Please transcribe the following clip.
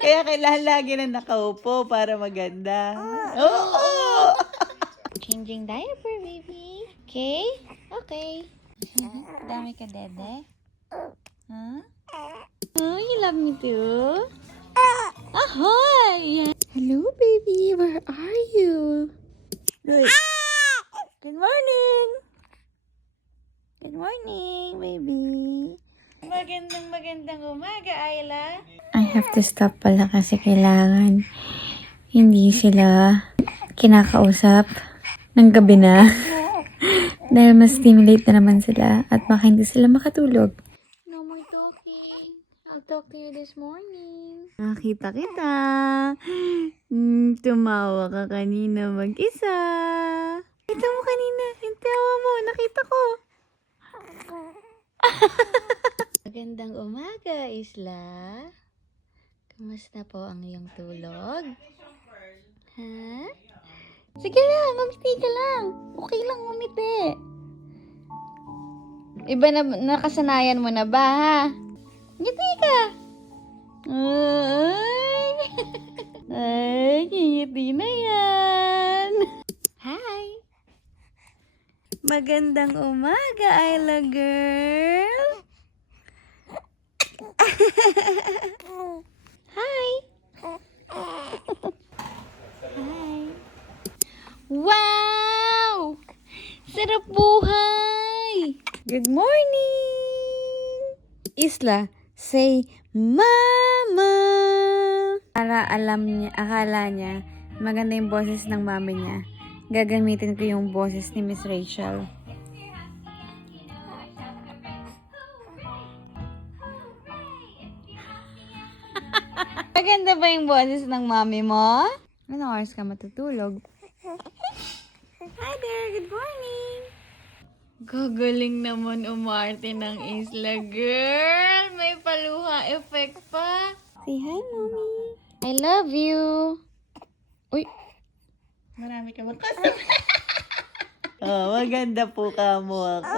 Kaya kailangan lagi na nakaupo para maganda. Oo! Changing diaper, baby. Okay? Okay. Dami ka, dede? Huh? Oh, you love me too? Ahoy! Hello, baby. Where are you? Good. Good morning. Good morning, baby. Magandang umaga, Ayla. I have to stop pala kasi kailangan hindi sila kinakausap ng gabi na. Dahil mas stimulate na naman sila at baka hindi sila makatulog. No more talking. I'll talk to you this morning. Nakita kita. Tumawa ka kanina mag-isa. Kita mo kanina. Yung tawa mo. Nakita ko. Magandang umaga, Isla. Kamusta po ang iyong tulog? Ha? Sige lang, umiti ka lang. Okay lang umiti. Iba na, nakasanayan mo na ba, ha? Ngiti ka. Ay, ay, ngiti na yan. Hi. Magandang umaga, Ayla girl. Hi. Hi. Wow! Sarap buhay! Good morning! Isla, say mama! Para akala niya, maganda yung boses ng mami niya. Gagamitin ko yung boses ni Miss Rachel. Maganda ba yung boses ng mami mo? Anong oras ka matutulog? Hi there, good morning! Gagaling naman umarte ng Isla, girl! May paluha effect pa! Say hi, mommy! I love you! Uy! Marami ka bang kasama? Oh, maganda po ka mo ako.